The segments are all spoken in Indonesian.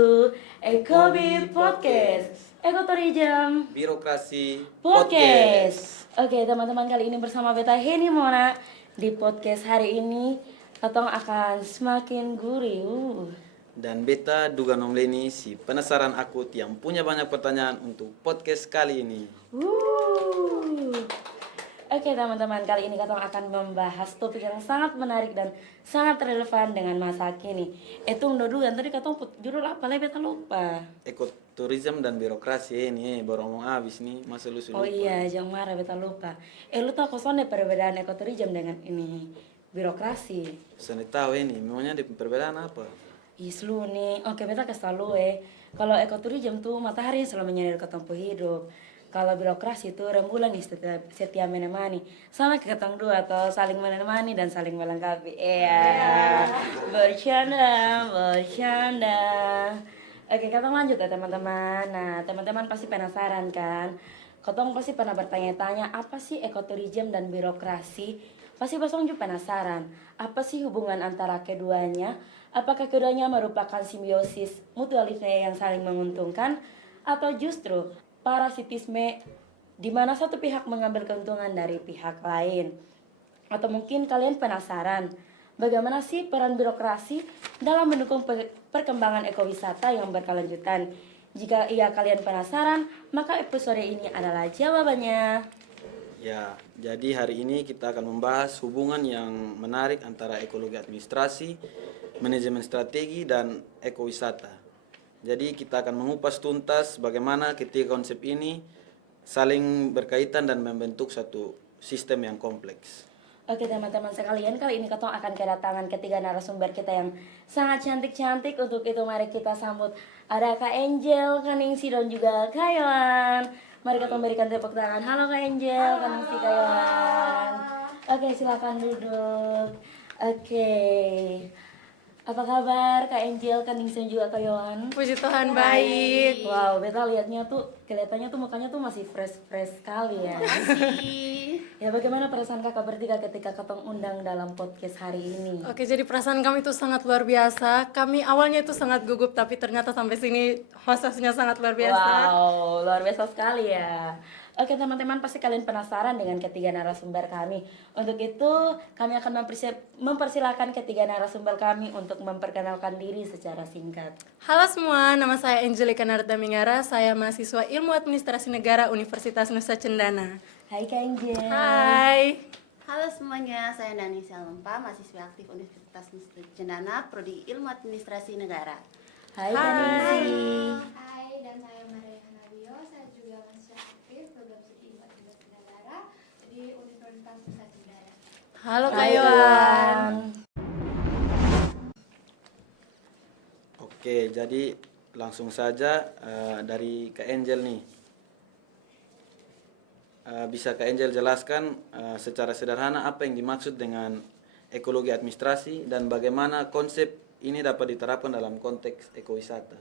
to Ekobi Podcast, Ekoturism Birokrasi Podcast. Oke teman-teman, kali ini bersama beta Heni Mona. Di podcast hari ini Katong akan semakin gurih. Dan beta Duga Nomleni, si penasaran akut yang punya banyak pertanyaan untuk podcast kali ini. Oke teman-teman, kali ini Katong akan membahas topik yang sangat menarik dan sangat relevan dengan masa kini. Itu dan tadi Katong judul apa? Beta lupa. Ekoturism dan birokrasi ini baru ngomong abis nih, masa lu Oh lupa. iya, jangan marah, beta lupa. Lu tahu kosonnya perbedaan ekoturism dengan ini birokrasi? Saya tahu ini, memangnya di perbedaan apa? Islu nih, oke beta kasih tahu Kalau ekoturism tuh matahari yang selalu menyinari ke tempat hidup. Kalau birokrasi itu rembulan nih setiap menemani. Sama ke ketang dua atau saling menemani dan saling melengkapi. Bercanda, bercanda. Oke, kita lanjut ya teman-teman. Nah, teman-teman pasti penasaran kan? Kotong pasti pernah bertanya-tanya apa sih ekoturism dan birokrasi? Pasti Basong juga penasaran. Apa sih hubungan antara keduanya? Apakah keduanya merupakan simbiosis mutualisme yang saling menguntungkan? Atau justru parasitisme di mana satu pihak mengambil keuntungan dari pihak lain? Atau mungkin kalian penasaran, bagaimana sih peran birokrasi dalam mendukung perkembangan ekowisata yang berkelanjutan? Jika kalian penasaran, maka episode ini adalah jawabannya. Ya, jadi hari ini kita akan membahas hubungan yang menarik antara ekologi administrasi, manajemen strategi, dan ekowisata. Jadi kita akan mengupas tuntas bagaimana ketiga konsep ini saling berkaitan dan membentuk satu sistem yang kompleks. Oke teman-teman sekalian, kali ini Katong akan kedatangan ketiga narasumber kita yang sangat cantik-cantik. Untuk itu mari kita sambut. Ada Kak Angel, Kak Ningsi, dan juga Kak Yohan. Mari kita memberikan tepuk tangan. Halo Kak Angel, Kak Ningsi, Kak Yohan. Oke, silakan duduk. Oke. Apa kabar Kak Angel, Kak Ningsi, dan juga Kak Yohan? Puji Tuhan baik. Wow, beta lihatnya tuh, kelihatannya tuh mukanya tuh masih fresh sekali ya. Ya, bagaimana perasaan kakak bertiga ketika Katong undang dalam podcast hari ini? Oke, jadi perasaan kami itu sangat luar biasa. Kami awalnya itu sangat gugup, tapi ternyata sampai sini hostesnya sangat luar biasa. Wow, luar biasa sekali ya. Oke teman-teman, pasti kalian penasaran dengan ketiga narasumber kami. Untuk itu kami akan mempersilahkan ketiga narasumber kami untuk memperkenalkan diri secara singkat. Halo semua, nama saya Angelika Narda Mingara. Saya mahasiswa Ilmu Administrasi Negara Universitas Nusa Cendana. Hai Kak Angel. Hai. Halo semuanya, saya Nani Salompa, mahasiswa aktif Universitas Nusa Cendana, Prodi Ilmu Administrasi Negara. Hai Kak Ningsi. Hai, dan saya Maria Kanabio, saya juga mahasiswa aktif program studi Ilmu Administrasi Negara di Universitas Nusa Cendana. Halo Kak Hai, Yohan. Oke, jadi langsung saja dari Kak Angel nih. Bisa Kak Angel jelaskan secara sederhana apa yang dimaksud dengan ekologi administrasi dan bagaimana konsep ini dapat diterapkan dalam konteks ekowisata?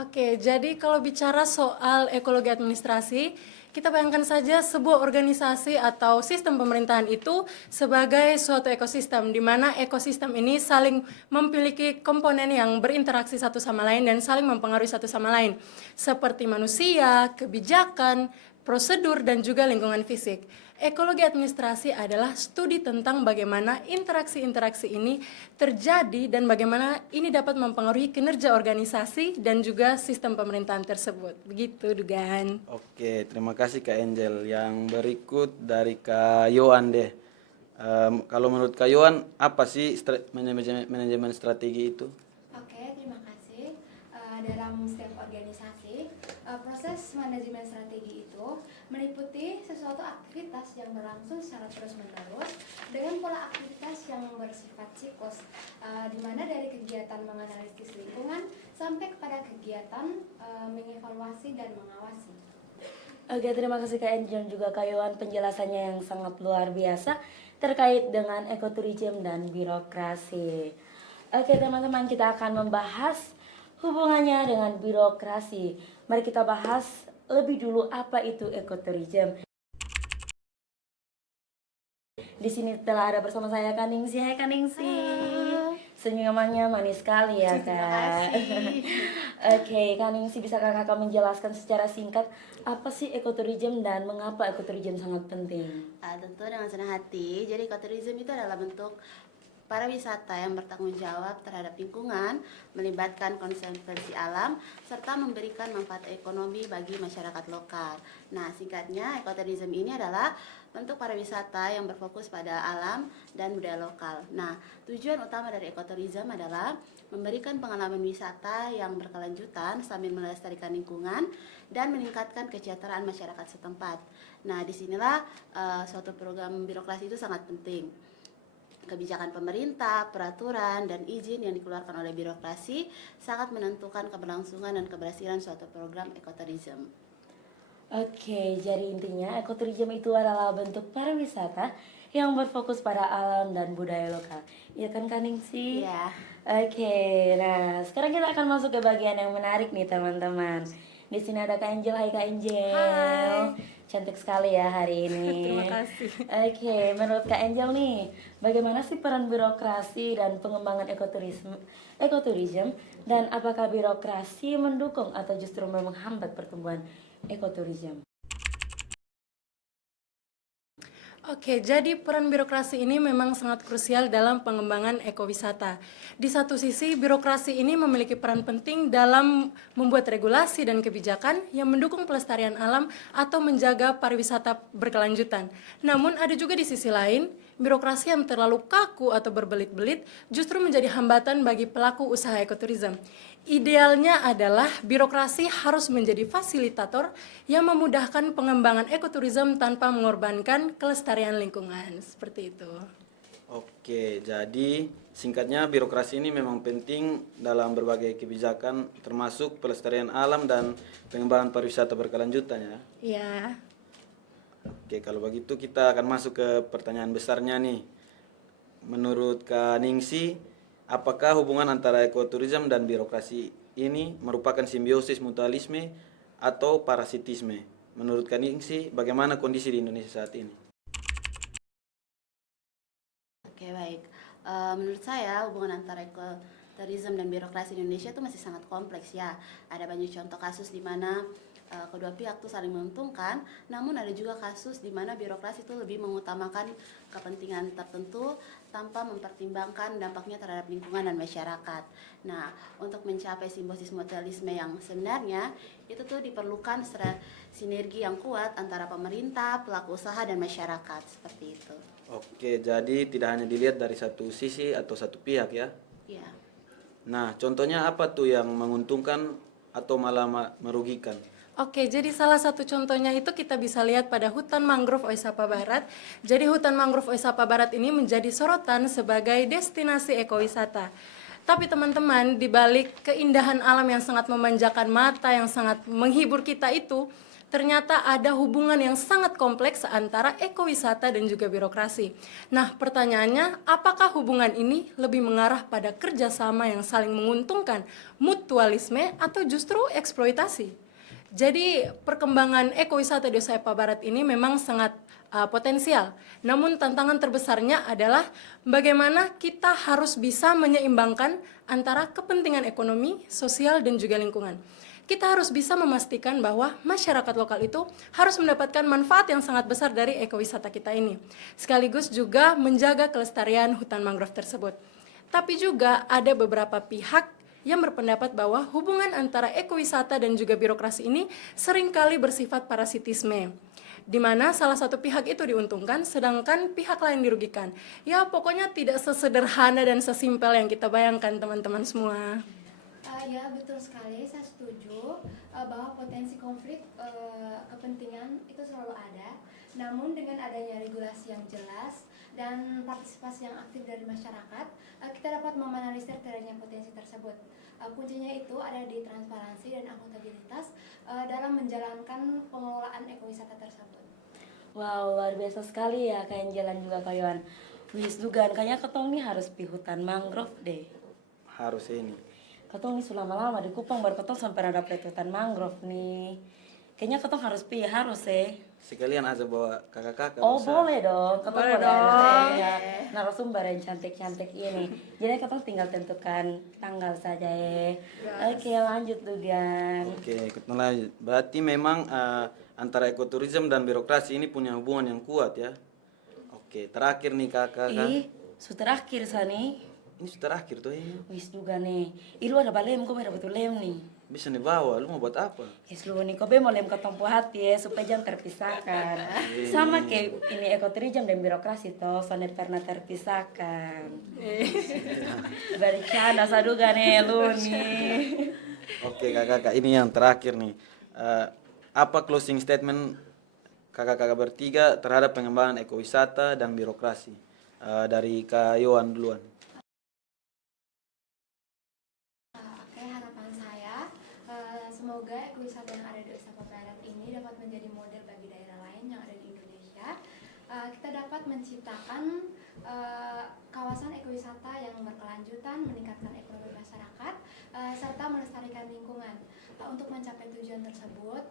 Oke, jadi kalau bicara soal ekologi administrasi, kita bayangkan saja sebuah organisasi atau sistem pemerintahan itu sebagai suatu ekosistem, di mana ekosistem ini saling memiliki komponen yang berinteraksi satu sama lain dan saling mempengaruhi satu sama lain, seperti manusia, kebijakan, prosedur, dan juga lingkungan fisik. Ekologi administrasi adalah studi tentang bagaimana interaksi-interaksi ini terjadi dan bagaimana ini dapat mempengaruhi kinerja organisasi dan juga sistem pemerintahan tersebut. Begitu dugaan. Oke, terima kasih Kak Angel. Yang berikut dari Kak Yohan deh. Kalau menurut Kak Yohan, apa sih manajemen strategi itu? Oke, terima kasih. Dalam setiap organisasi, proses manajemen strategi itu meliputi sesuatu aktivitas yang berlangsung secara terus-menerus dengan pola aktivitas yang bersifat siklus, di mana dari kegiatan menganalisis lingkungan sampai kepada kegiatan mengevaluasi dan mengawasi. Oke, terima kasih Kak Angel juga Kak Yohan, penjelasannya yang sangat luar biasa terkait dengan ekoturism dan birokrasi. Oke teman-teman, kita akan membahas hubungannya dengan birokrasi. Mari kita bahas lebih dulu apa itu ekoturism. Di sini telah ada bersama saya Kak Ningsi. Hai Kak Ningsi. Senyumannya manis sekali ya Terima Kak. kasih. Oke, Kak Ningsi bisa Kakak menjelaskan secara singkat apa sih ekoturism dan mengapa ekoturism sangat penting? Tentu dengan senang hati. Jadi ekoturism itu adalah bentuk pariwisata yang bertanggung jawab terhadap lingkungan, melibatkan konservasi alam, serta memberikan manfaat ekonomi bagi masyarakat lokal. Nah, singkatnya, ekoturism ini adalah bentuk pariwisata yang berfokus pada alam dan budaya lokal. Nah, tujuan utama dari ekoturism adalah memberikan pengalaman wisata yang berkelanjutan sambil melestarikan lingkungan dan meningkatkan kesejahteraan masyarakat setempat. Nah, disinilah suatu program birokrasi itu sangat penting. Kebijakan pemerintah, peraturan, dan izin yang dikeluarkan oleh birokrasi sangat menentukan keberlangsungan dan keberhasilan suatu program ekoturism. Oke, jadi intinya ekoturism itu adalah bentuk pariwisata yang berfokus pada alam dan budaya lokal. Iya kan Kak Ningsi? Iya. Oke, nah sekarang kita akan masuk ke bagian yang menarik nih teman-teman. Di sini ada Kak Angel. Hai Kak Angel. Hai. Cantik sekali ya hari ini. Terima kasih. Oke, menurut Kak Angel nih, bagaimana sih peran birokrasi dan pengembangan ekoturism dan apakah birokrasi mendukung atau justru menghambat pertumbuhan ekoturism? Oke, jadi peran birokrasi ini memang sangat krusial dalam pengembangan ekowisata. Di satu sisi, birokrasi ini memiliki peran penting dalam membuat regulasi dan kebijakan yang mendukung pelestarian alam atau menjaga pariwisata berkelanjutan. Namun, ada juga di sisi lain, birokrasi yang terlalu kaku atau berbelit-belit justru menjadi hambatan bagi pelaku usaha ekoturism. Idealnya adalah birokrasi harus menjadi fasilitator yang memudahkan pengembangan ekoturism tanpa mengorbankan kelestarian lingkungan. Seperti itu. Oke, jadi singkatnya birokrasi ini memang penting dalam berbagai kebijakan termasuk pelestarian alam dan pengembangan pariwisata berkelanjutan ya. Ya. Oke, kalau begitu kita akan masuk ke pertanyaan besarnya nih. Menurut Kak Ningsi, apakah hubungan antara ekoturism dan birokrasi ini merupakan simbiosis mutualisme atau parasitisme? Menurut Kak Ningsi, bagaimana kondisi di Indonesia saat ini? Oke, baik. Menurut saya hubungan antara ekoturism dan birokrasi di Indonesia itu masih sangat kompleks ya. Ada banyak contoh kasus di mana kedua pihak tuh saling menguntungkan, namun ada juga kasus di mana birokrasi itu lebih mengutamakan kepentingan tertentu tanpa mempertimbangkan dampaknya terhadap lingkungan dan masyarakat. Nah, untuk mencapai simbiosis mutualisme yang sebenarnya itu tuh diperlukan sinergi yang kuat antara pemerintah, pelaku usaha, dan masyarakat seperti itu. Oke, jadi tidak hanya dilihat dari satu sisi atau satu pihak ya. Ya. Nah, Contohnya apa tuh yang menguntungkan atau malah merugikan? Oke, jadi salah satu contohnya itu kita bisa lihat pada hutan mangrove Oisapa Barat. Jadi hutan mangrove Oisapa Barat ini menjadi sorotan sebagai destinasi ekowisata. Tapi teman-teman, di balik keindahan alam yang sangat memanjakan mata, yang sangat menghibur kita itu, ternyata ada hubungan yang sangat kompleks antara ekowisata dan juga birokrasi. Nah, pertanyaannya, apakah hubungan ini lebih mengarah pada kerjasama yang saling menguntungkan, mutualisme, atau justru eksploitasi? Jadi perkembangan ekowisata di Oisapa Barat ini memang sangat potensial. Namun tantangan terbesarnya adalah bagaimana kita harus bisa menyeimbangkan antara kepentingan ekonomi, sosial, dan juga lingkungan. Kita harus bisa memastikan bahwa masyarakat lokal itu harus mendapatkan manfaat yang sangat besar dari ekowisata kita ini. Sekaligus juga menjaga kelestarian hutan mangrove tersebut. Tapi juga ada beberapa pihak yang berpendapat bahwa hubungan antara ekowisata dan juga birokrasi ini seringkali bersifat parasitisme, di mana salah satu pihak itu diuntungkan sedangkan pihak lain dirugikan. Ya, pokoknya tidak sesederhana dan sesimpel yang kita bayangkan teman-teman semua. Ya, betul sekali, saya setuju bahwa potensi konflik kepentingan itu selalu ada. Namun dengan adanya regulasi yang jelas dan partisipasi yang aktif dari masyarakat, kita dapat memanalisir terjadinya potensi tersebut. Kuncinya itu ada di transparansi dan akuntabilitas dalam menjalankan pengelolaan ekowisata tersebut. Wow, luar biasa sekali ya Kak Angel dan juga Kak Yohan. Wis dugaan kayaknya ketong nih harus pi hutan mangrove deh. Harus ini. Ketong nih sudah lama di Kupang baru ketong sampai ada hutan mangrove nih. Kayaknya ketong harus pi, harus Sekalian aja bawa kakak-kakak. Oh bisa. boleh dong, ketong Boleh boleh dong. ada ya, narasumber yang cantik-cantik ini. Jadi ketong tinggal tentukan tanggal saja ya. Oke lanjut Dugan. Oke, kita lanjut. Berarti memang antara ekoturism dan birokrasi ini punya hubungan yang kuat ya. Oke, terakhir nih kakak. Ih, sudah terakhir Sani. Ini sudah terakhir tuh ini. Wis juga nih. Ih lu ada balem, kok ada betul lem nih. Bisa nih bawa, lu mau buat apa? Yes lu nih, kau be mau lem ketong pu hati ya supaya jangan terpisahkan. Sama kayak ini ekoturism dan birokrasi toh, soalnya pernah terpisahkan. Bercanda saduga nih lu nih. Oke kakak-kakak, ini yang terakhir nih. Apa closing statement kakak-kakak bertiga terhadap pengembangan ekowisata dan birokrasi? Dari Kak Yohan duluan. Oke, harapan saya semoga ekowisata yang ada di Osaka Barat ini dapat menjadi model bagi daerah lain yang ada di Indonesia. Kita dapat menciptakan kawasan ekowisata yang berkelanjutan, meningkatkan ekonomi masyarakat, serta melestarikan lingkungan. Untuk mencapai tujuan tersebut,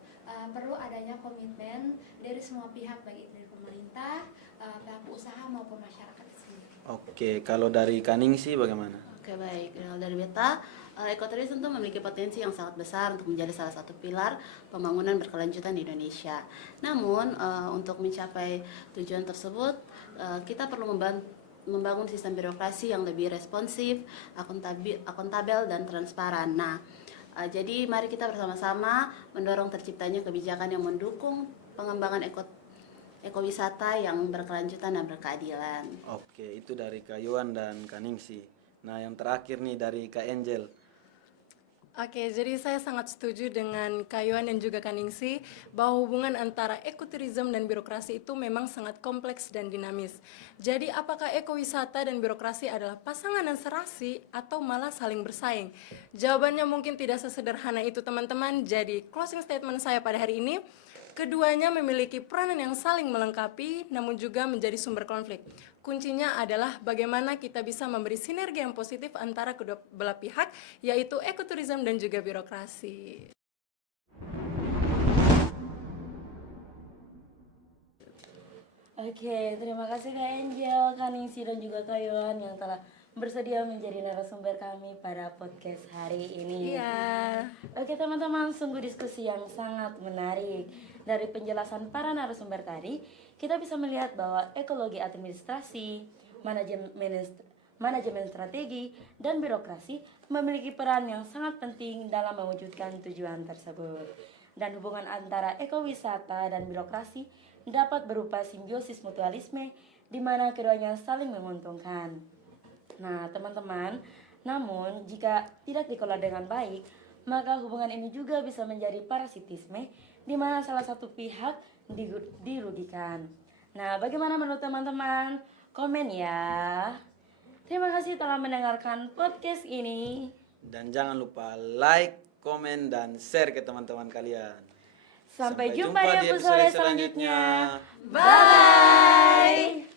perlu adanya komitmen dari semua pihak, baik dari pemerintah, pelaku usaha maupun masyarakat sendiri. Oke, kalau dari Kaningsi bagaimana? Oke baik, kalau dari beta, ekoturism itu memiliki potensi yang sangat besar untuk menjadi salah satu pilar pembangunan berkelanjutan di Indonesia. Namun untuk mencapai tujuan tersebut, kita perlu membangun sistem birokrasi yang lebih responsif, akuntabel dan transparan. Nah, jadi mari kita bersama-sama mendorong terciptanya kebijakan yang mendukung pengembangan ekowisata yang berkelanjutan dan berkeadilan. Oke, itu dari Kak Yohan dan Kaningsi. Nah, yang terakhir nih dari Kak Angel. Oke, jadi saya sangat setuju dengan Kayuan dan juga Kaningsi bahwa hubungan antara ekoturism dan birokrasi itu memang sangat kompleks dan dinamis. Jadi apakah ekowisata dan birokrasi adalah pasangan dan serasi atau malah saling bersaing? Jawabannya mungkin tidak sesederhana itu teman-teman. Jadi closing statement saya pada hari ini, keduanya memiliki peranan yang saling melengkapi namun juga menjadi sumber konflik. Kuncinya adalah bagaimana kita bisa memberi sinergi yang positif antara kedua belah pihak, yaitu ekoturism dan juga birokrasi. Oke, terima kasih Kak Angel, Kak Ningsi dan juga Kak Yohan yang telah bersedia menjadi narasumber kami pada podcast hari ini. Iya. Oke teman-teman, sungguh diskusi yang sangat menarik. Dari penjelasan para narasumber tadi, kita bisa melihat bahwa ekologi administrasi, manajemen strategi, dan birokrasi memiliki peran yang sangat penting dalam mewujudkan tujuan tersebut. Dan hubungan antara ekowisata dan birokrasi dapat berupa simbiosis mutualisme di mana keduanya saling menguntungkan. Nah, teman-teman, namun jika tidak dikelola dengan baik, maka hubungan ini juga bisa menjadi parasitisme di mana salah satu pihak dirugikan. Nah, bagaimana menurut teman-teman? Komen ya. Terima kasih telah mendengarkan podcast ini. Dan jangan lupa like, komen, dan share ke teman-teman kalian. Sampai jumpa di episode selanjutnya. Bye!